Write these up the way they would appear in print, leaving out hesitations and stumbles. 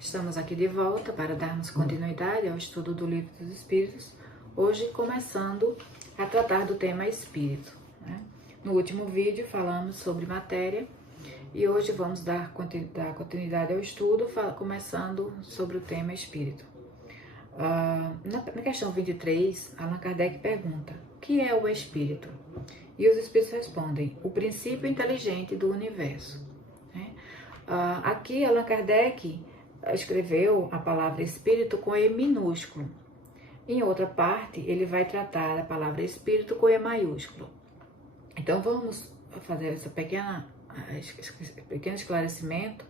Estamos aqui de volta para darmos continuidade ao estudo do Livro dos Espíritos, hoje começando a tratar do tema espírito, né? No último vídeo falamos sobre matéria e hoje vamos dar continuidade ao estudo, começando sobre o tema espírito. Na questão 23, Allan Kardec pergunta: o que é o espírito? E os espíritos respondem: o princípio inteligente do universo. Aqui Allan Kardec escreveu a palavra espírito com E minúsculo. Em outra parte, ele vai tratar a palavra espírito com E maiúsculo. Então, vamos fazer esse pequeno esclarecimento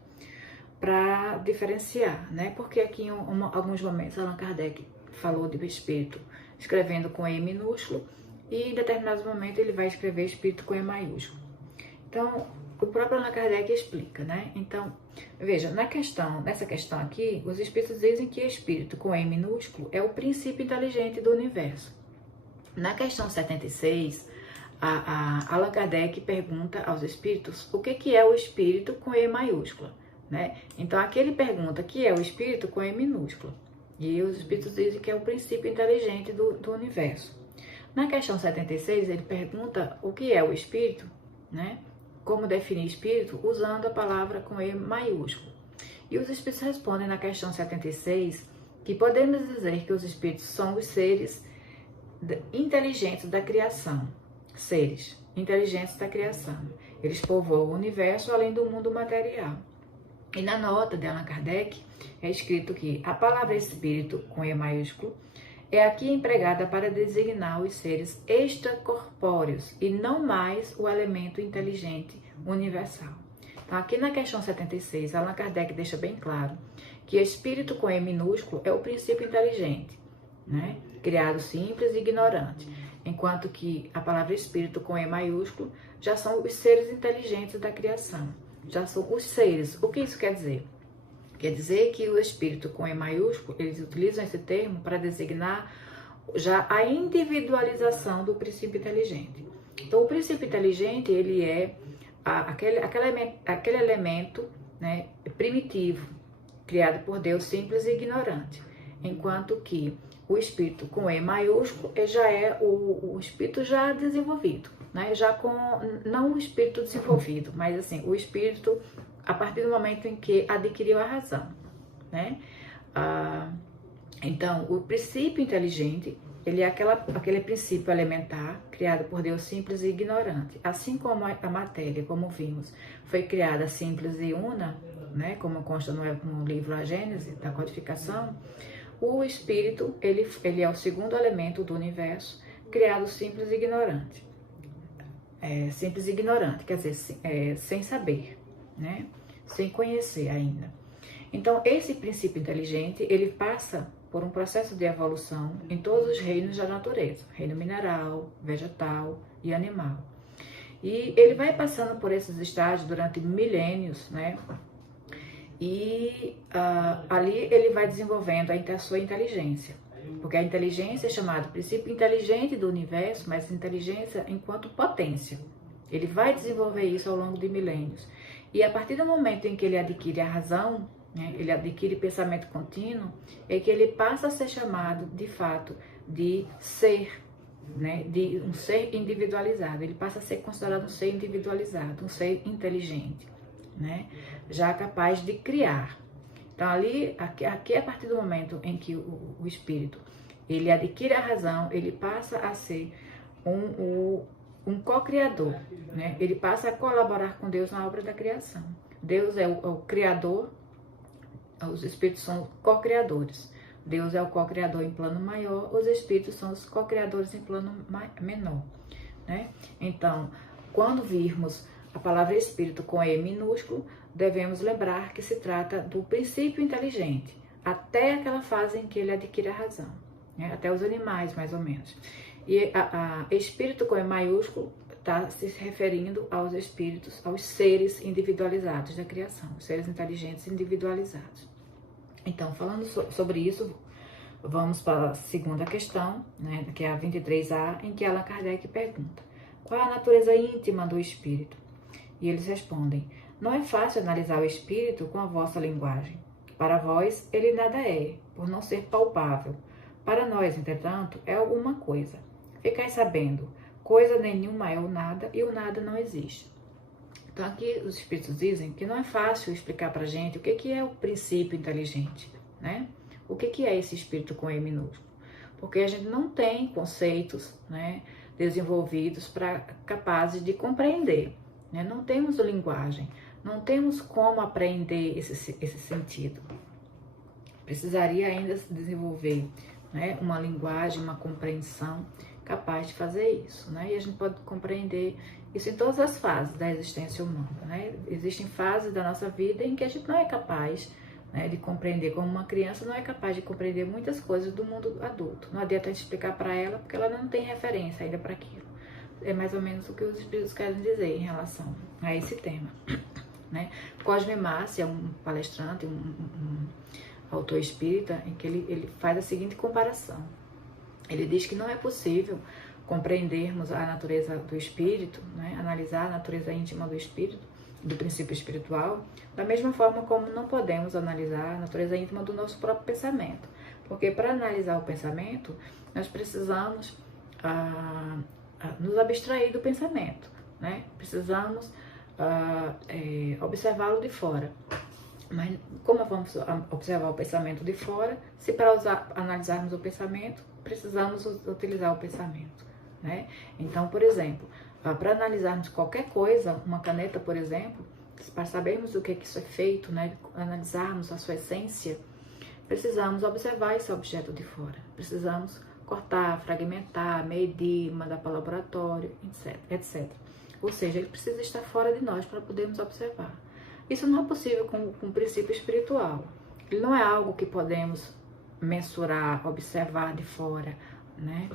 para diferenciar, né? Porque aqui em alguns momentos Allan Kardec falou de espírito escrevendo com E minúsculo e em determinados momentos ele vai escrever espírito com E maiúsculo. Então, o próprio Allan Kardec explica, né? Então, veja, nessa questão aqui, os espíritos dizem que espírito com E minúsculo é o princípio inteligente do universo. Na questão 76, Allan Kardec pergunta aos espíritos o que é o espírito com E maiúscula, né? Então, aqui ele pergunta o que é o espírito com E minúscula. E os espíritos dizem que é o princípio inteligente do universo. Na questão 76, ele pergunta o que é o espírito, né? Como definir espírito usando a palavra com E maiúsculo. E os espíritos respondem na questão 76 que podemos dizer que os espíritos são os seres inteligentes da criação. Seres inteligentes da criação. Eles povoam o universo além do mundo material. E na nota de Allan Kardec é escrito que a palavra espírito com E maiúsculo é aqui empregada para designar os seres extracorpóreos e não mais o elemento inteligente universal. Então, aqui na questão 76, Allan Kardec deixa bem claro que espírito com E minúsculo é o princípio inteligente, né? Criado simples e ignorante, enquanto que a palavra espírito com E maiúsculo já são os seres inteligentes da criação, já são os seres. O que isso quer dizer? Quer dizer que o espírito com E maiúsculo, eles utilizam esse termo para designar já a individualização do princípio inteligente. Então, o princípio inteligente, ele é aquele elemento, né, primitivo, criado por Deus, simples e ignorante. Enquanto que o espírito com E maiúsculo já é o espírito já desenvolvido, né? Já com, não o espírito desenvolvido, mas assim, o espírito a partir do momento em que adquiriu a razão, né? Então, o princípio inteligente, ele é aquele princípio elementar, criado por Deus simples e ignorante. Assim como a matéria, como vimos, foi criada simples e una, né? Como consta no livro A Gênese, da codificação, o espírito, ele é o segundo elemento do universo, criado simples e ignorante. Simples e ignorante, quer dizer, sem saber, né? Sem conhecer ainda. Então, esse princípio inteligente, ele passa por um processo de evolução em todos os reinos da natureza, reino mineral, vegetal e animal. E ele vai passando por esses estágios durante milênios, né? E ali ele vai desenvolvendo a sua inteligência, porque a inteligência é chamada princípio inteligente do universo, mas inteligência enquanto potência. Ele vai desenvolver isso ao longo de milênios. E a partir do momento em que ele adquire a razão, né, ele adquire pensamento contínuo, é que ele passa a ser chamado, de fato, de ser, né, de um ser individualizado. Ele passa a ser considerado um ser individualizado, um ser inteligente, né, já capaz de criar. Então, aqui a partir do momento em que o espírito, ele adquire a razão, ele passa a ser um co-criador, né? Ele passa a colaborar com Deus na obra da criação. Deus é o criador, os espíritos são co-criadores. Deus é o co-criador em plano maior, os espíritos são os co-criadores em plano menor, né? Então, quando virmos a palavra espírito com E minúsculo, devemos lembrar que se trata do princípio inteligente, até aquela fase em que ele adquire a razão, né? Até os animais, mais ou menos. E espírito com E maiúsculo está se referindo aos espíritos, aos seres individualizados da criação, os seres inteligentes individualizados. Então, falando sobre isso, vamos para a segunda questão, né, que é a 23A, em que Allan Kardec pergunta: qual a natureza íntima do espírito? E eles respondem: não é fácil analisar o espírito com a vossa linguagem, Para vós, ele nada é, por não ser palpável. Para nós, entretanto, é alguma coisa. Ficai sabendo, coisa nenhuma é o nada e o nada não existe. Então aqui os espíritos dizem que não é fácil explicar para a gente o que é o princípio inteligente, né? O que é esse espírito com E minúsculo? Porque a gente não tem conceitos, né, desenvolvidos capazes de compreender, né? Não temos linguagem, não temos como aprender esse sentido. Precisaria ainda se desenvolver, né, uma linguagem, uma compreensão capaz de fazer isso, né? E a gente pode compreender isso em todas as fases da existência humana, né? Existem fases da nossa vida em que a gente não é capaz, né, de compreender, como uma criança não é capaz de compreender muitas coisas do mundo adulto. Não adianta a gente explicar para ela, porque ela não tem referência ainda para aquilo. É mais ou menos o que os espíritos querem dizer em relação a esse tema, né? Cosme Márcio é um palestrante, um autor espírita, em que ele faz a seguinte comparação. Ele diz que não é possível compreendermos a natureza do espírito, né? Analisar a natureza íntima do espírito, do princípio espiritual, da mesma forma como não podemos analisar a natureza íntima do nosso próprio pensamento. Porque para analisar o pensamento, nós precisamos nos abstrair do pensamento, né? Precisamos observá-lo de fora. Mas como vamos observar o pensamento de fora, se para analisarmos o pensamento, precisamos utilizar o pensamento, né? Então, por exemplo, para analisarmos qualquer coisa, uma caneta, por exemplo, para sabermos o que isso é feito, né? Analisarmos a sua essência, precisamos observar esse objeto de fora. Precisamos cortar, fragmentar, medir, mandar para o laboratório, etc. Ou seja, ele precisa estar fora de nós para podermos observar. Isso não é possível com o princípio espiritual. Ele não é algo que podemos mensurar, observar de fora, né?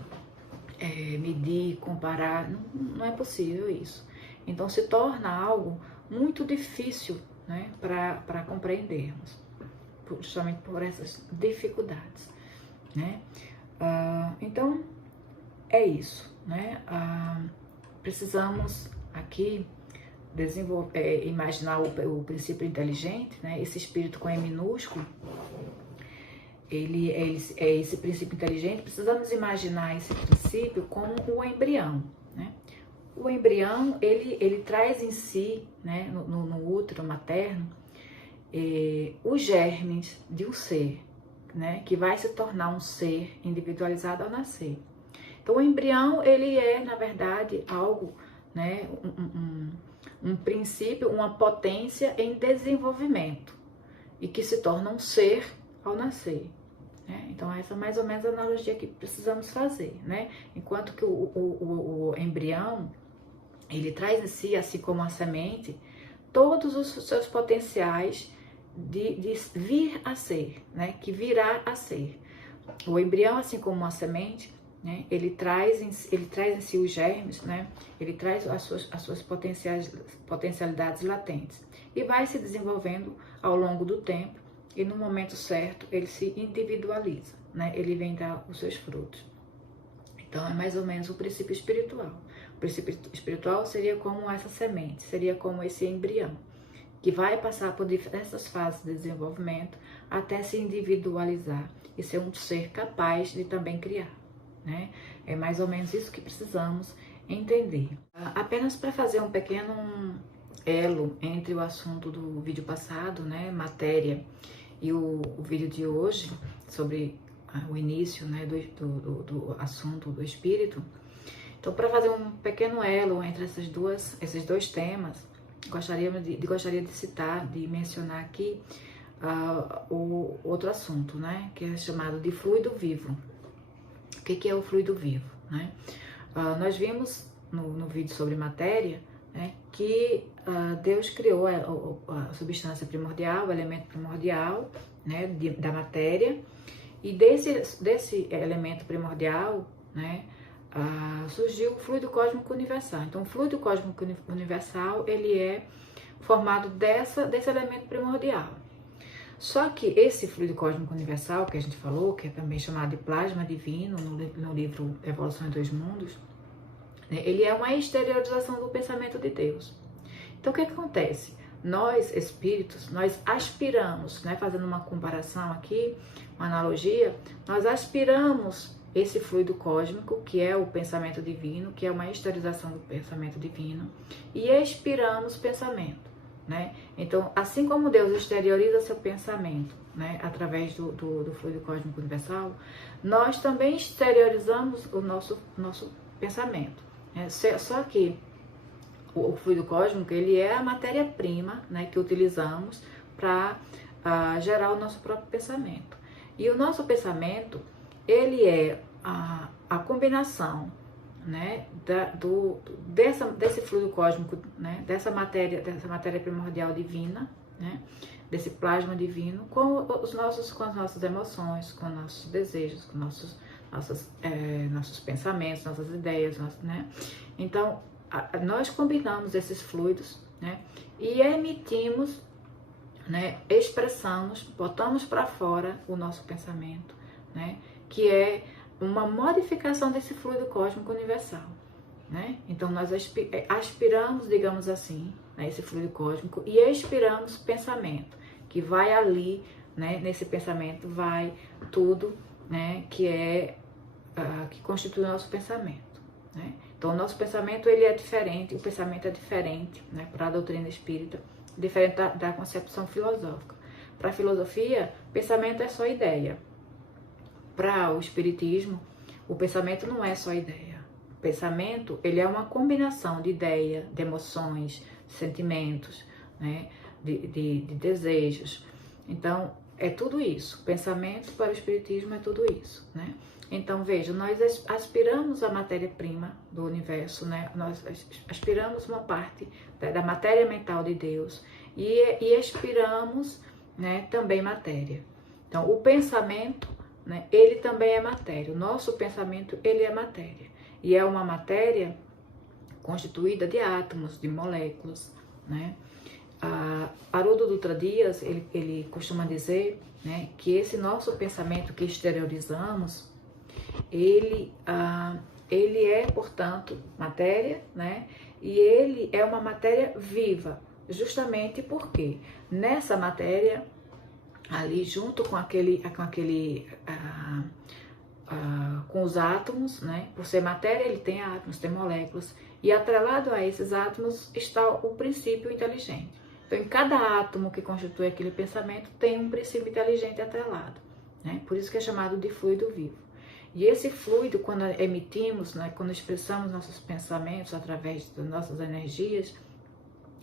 Medir, comparar, não é possível isso. Então se torna algo muito difícil, né, para compreendermos, justamente por essas dificuldades, né? Então é isso, né? Precisamos aqui desenvolver, imaginar o princípio inteligente, né? Esse espírito com E minúsculo, ele é esse princípio inteligente. Precisamos imaginar esse princípio como o embrião, né? O embrião, ele traz em si, né, no útero materno, os germes de um ser, né, que vai se tornar um ser individualizado ao nascer. Então o embrião, ele é, na verdade, algo, né, um princípio, uma potência em desenvolvimento, e que se torna um ser ao nascer, né? Então essa é mais ou menos a analogia que precisamos fazer, né? Enquanto que o embrião, ele traz em si, assim como a semente, todos os seus potenciais de vir a ser, né? Que virá a ser. O embrião, assim como a semente, né? Ele traz em si os germes, né? Ele traz as suas potencialidades latentes e vai se desenvolvendo ao longo do tempo, e no momento certo ele se individualiza, né? Ele vem dar os seus frutos. Então é mais ou menos o princípio espiritual. O princípio espiritual seria como essa semente, seria como esse embrião, que vai passar por diversas fases de desenvolvimento até se individualizar e ser um ser capaz de também criar, né? É mais ou menos isso que precisamos entender. Apenas para fazer um pequeno elo entre o assunto do vídeo passado, né, matéria, e o vídeo de hoje, sobre o início, né, do assunto do espírito. Então, para fazer um pequeno elo entre esses dois temas, gostaria de citar, de mencionar aqui o outro assunto, né, que é chamado de fluido vivo. O que é o fluido vivo, né? Nós vimos no vídeo sobre matéria, né, que Deus criou a substância primordial, o elemento primordial, né, da matéria, e desse elemento primordial, né, surgiu o fluido cósmico universal. Então, o fluido cósmico universal, ele é formado desse elemento primordial. Só que esse fluido cósmico universal, que a gente falou, que é também chamado de plasma divino, no livro Evolução em Dois Mundos, né, ele é uma exteriorização do pensamento de Deus. Então, o que acontece? nós, espíritos, nós aspiramos, né, fazendo uma comparação aqui, uma analogia, nós aspiramos esse fluido cósmico, que é o pensamento divino, que é uma exteriorização do pensamento divino, e expiramos pensamento, né? Então, assim como Deus exterioriza seu pensamento, né, através do fluido cósmico universal, nós também exteriorizamos o nosso pensamento, né? Só que o fluido cósmico, ele é a matéria-prima, né, que utilizamos para gerar o nosso próprio pensamento. E o nosso pensamento, ele é a combinação, né, desse fluido cósmico, né, dessa matéria primordial divina, né, desse plasma divino, com as nossas emoções, com nossos desejos, com nossos pensamentos, nossas ideias, né? Então, nós combinamos esses fluidos, né, e emitimos, né, expressamos, botamos para fora o nosso pensamento, né, que é uma modificação desse fluido cósmico universal, né? Então nós aspiramos, digamos assim, né, esse fluido cósmico e expiramos pensamento, que vai ali, né, nesse pensamento vai tudo, né, que constitui o nosso pensamento, né? Então o nosso pensamento, ele é diferente, o pensamento é diferente, né, para a doutrina espírita, diferente da concepção filosófica. Para a filosofia, pensamento é só ideia. Para o espiritismo, o pensamento não é só ideia. O pensamento, ele é uma combinação de ideia, de emoções, de sentimentos, né, de desejos. Então, é tudo isso. Pensamento para o espiritismo é tudo isso, né? Então, veja, nós aspiramos a matéria-prima do universo, né? Nós aspiramos uma parte da matéria mental de Deus e expiramos, né, também matéria. Então, o pensamento, né, ele também é matéria. O nosso pensamento, ele é matéria. E é uma matéria constituída de átomos, de moléculas, né? Haroldo Dutra Dias, ele costuma dizer, né, que esse nosso pensamento que exteriorizamos, ele é, portanto, matéria, né? E ele é uma matéria viva, justamente porque nessa matéria, ali junto com os átomos, né? Por ser matéria, ele tem átomos, tem moléculas, e atrelado a esses átomos está o princípio inteligente. Então, em cada átomo que constitui aquele pensamento, tem um princípio inteligente atrelado, né? Por isso que é chamado de fluido vivo. E esse fluido, quando emitimos, né, quando expressamos nossos pensamentos através das nossas energias,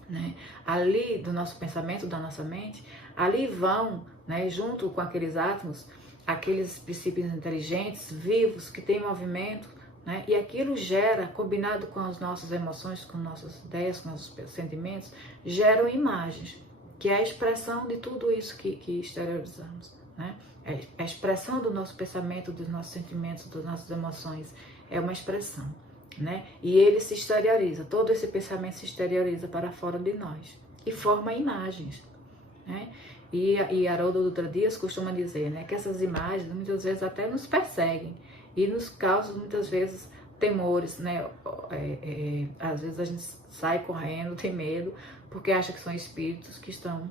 né, ali do nosso pensamento, da nossa mente, ali vão, né, junto com aqueles átomos, aqueles princípios inteligentes, vivos, que têm movimento, né, e aquilo gera, combinado com as nossas emoções, com nossas ideias, com nossos sentimentos, geram imagens, que é a expressão de tudo isso que exteriorizamos, né? A expressão do nosso pensamento, dos nossos sentimentos, das nossas emoções, é uma expressão, né? E ele se exterioriza, todo esse pensamento se exterioriza para fora de nós e forma imagens, né? E Haroldo Dutra Dias costuma dizer, né, que essas imagens muitas vezes até nos perseguem e nos causam muitas vezes temores, né? Às vezes a gente sai correndo, tem medo, porque acha que são espíritos que estão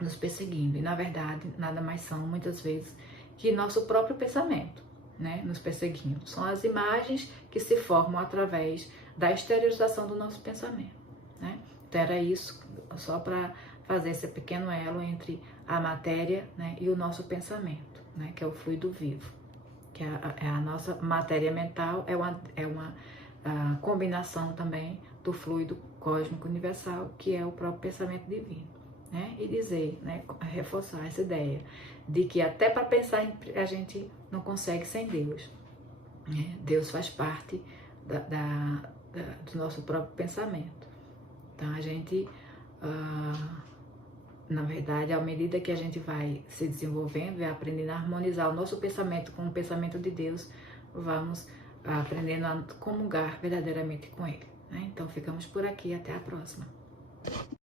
nos perseguindo, e na verdade nada mais são muitas vezes que nosso próprio pensamento, né, nos perseguindo. São as imagens que se formam através da exteriorização do nosso pensamento, né? Então era isso, só para fazer esse pequeno elo entre a matéria, né, e o nosso pensamento, né, que é o fluido vivo, que é a nossa matéria mental, é uma combinação também do fluido cósmico universal, que é o próprio pensamento divino. Né? E dizer, né, reforçar essa ideia de que até para pensar a gente não consegue sem Deus, né? Deus faz parte do nosso próprio pensamento. Então a gente, na verdade, à medida que a gente vai se desenvolvendo, vai aprendendo a harmonizar o nosso pensamento com o pensamento de Deus, vamos aprendendo a comungar verdadeiramente com Ele, né? Então ficamos por aqui, até a próxima.